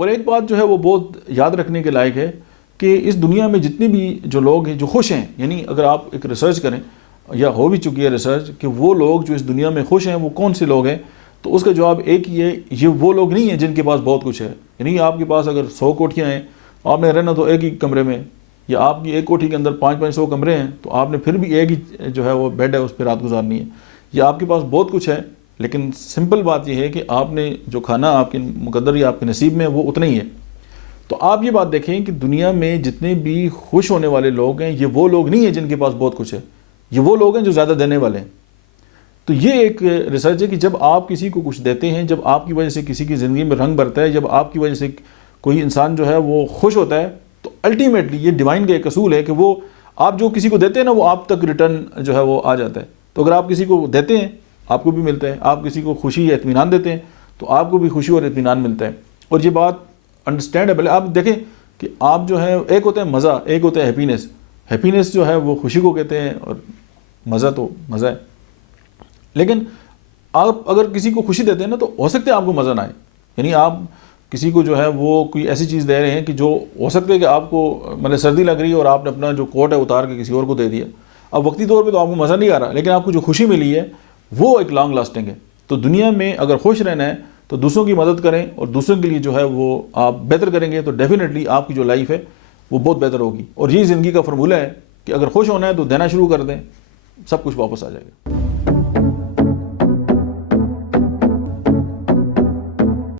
اور ایک بات جو ہے وہ بہت یاد رکھنے کے لائق ہے کہ اس دنیا میں جتنے بھی جو لوگ ہیں جو خوش ہیں، یعنی اگر آپ ایک ریسرچ کریں یا ہو بھی چکی ہے ریسرچ کہ وہ لوگ جو اس دنیا میں خوش ہیں وہ کون سے لوگ ہیں، تو اس کا جواب ایک ہی ہے، یہ وہ لوگ نہیں ہیں جن کے پاس بہت کچھ ہے. یعنی آپ کے پاس اگر 100 کوٹھیاں ہیں، آپ نے رہنا تو ایک ہی کمرے میں، یا آپ کی ایک کوٹھی کے اندر 500 کمرے ہیں تو آپ نے پھر بھی ایک ہی جو ہے وہ بیڈ ہے اس پہ رات گزارنی ہے. یا آپ کے پاس بہت کچھ ہے لیکن سمپل بات یہ ہے کہ آپ نے جو کھانا آپ کے مقدر یا آپ کے نصیب میں وہ اتنا ہی ہے. تو آپ یہ بات دیکھیں کہ دنیا میں جتنے بھی خوش ہونے والے لوگ ہیں یہ وہ لوگ نہیں ہیں جن کے پاس بہت کچھ ہے، یہ وہ لوگ ہیں جو زیادہ دینے والے ہیں. تو یہ ایک ریسرچ ہے کہ جب آپ کسی کو کچھ دیتے ہیں، جب آپ کی وجہ سے کسی کی زندگی میں رنگ بھرتا ہے، جب آپ کی وجہ سے کوئی انسان جو ہے وہ خوش ہوتا ہے، تو الٹیمیٹلی یہ ڈیوائن کا ایک اصول ہے کہ وہ آپ جو کسی کو دیتے ہیں نا وہ آپ تک ریٹرن جو ہے وہ آ جاتا ہے. تو اگر آپ کسی کو دیتے ہیں آپ کو بھی ملتا ہے، آپ کسی کو خوشی یا اطمینان دیتے ہیں تو آپ کو بھی خوشی اور اطمینان ملتا ہے. اور یہ بات انڈرسٹینڈیبل ہے. آپ دیکھیں کہ آپ جو ہے ایک ہوتا ہے مزہ، ایک ہوتا ہے ہیپینس. ہیپینس جو ہے وہ خوشی کو کہتے ہیں اور مزہ تو مزہ ہے. لیکن آپ اگر کسی کو خوشی دیتے ہیں نا تو ہو سکتا ہے آپ کو مزہ نہ آئے. یعنی آپ کسی کو جو ہے وہ کوئی ایسی چیز دے رہے ہیں کہ جو ہو سکتا ہے کہ آپ کو مطلب سردی لگ رہی ہے اور آپ نے اپنا جو کوٹ ہے اتار کے کسی اور کو دے دیا. اب وقتی طور پہ تو آپ کو مزہ نہیں آ رہا، لیکن آپ کو جو خوشی ملی ہے وہ ایک لانگ لاسٹنگ ہے. تو دنیا میں اگر خوش رہنا ہے تو دوسروں کی مدد کریں اور دوسروں کے لیے جو ہے وہ آپ بہتر کریں گے تو ڈیفینیٹلی آپ کی جو لائف ہے وہ بہت بہتر ہوگی. اور یہ زندگی کا فرمولہ ہے کہ اگر خوش ہونا ہے تو دینا شروع کر دیں، سب کچھ واپس آ جائے گا.